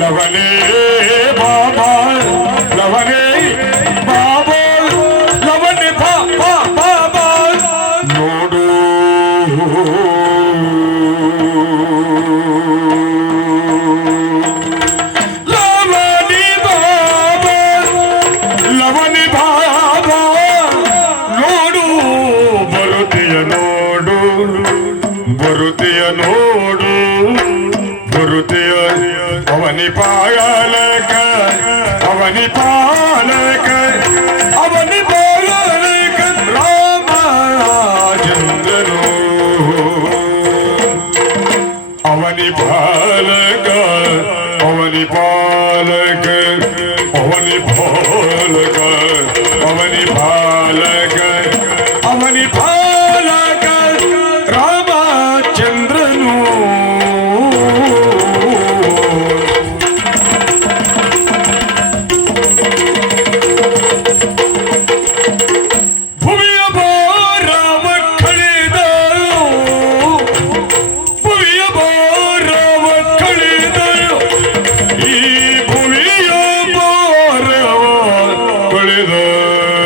లవనే బాబా లవనే బాబా లవనే బాబా బాబా node. లవని బాబా లవని బాబా node ಬರುತ್ತೆಯ ನೋಡು ಬರುತ್ತೆಯ ನೋಡು अवनि पायल कर पाल कर अवनि पायल कर रामचंद्रो अवनि पाल कर अवनि पाल कर पाल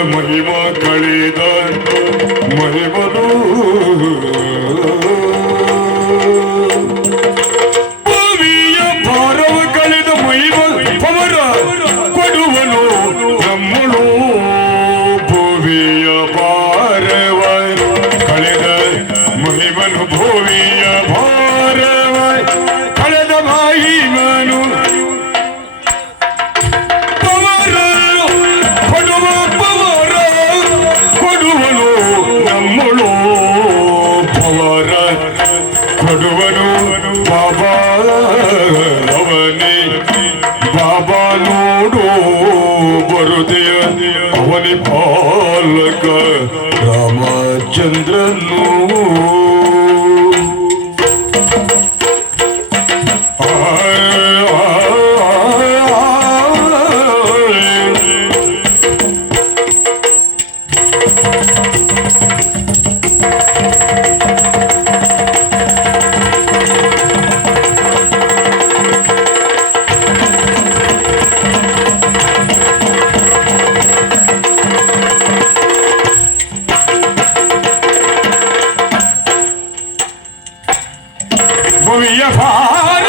ಮಹಿಮ ಕಳೆದ ಮಹಿಮನು ಭೂಮಿಯ ಭಾರವ ಕಳೆದ ಮಹಿಮ ಪವರ ಕೊಡುವನು ನಮ್ಮಳು ಭೂಮಿಯ ಭಾರವ ಕಳೆದ ಮಹಿಮನು ಭೂಮಿಯ ಭಾರವ హృదయ పవని పాలక రామచంద్రను భూమియ భార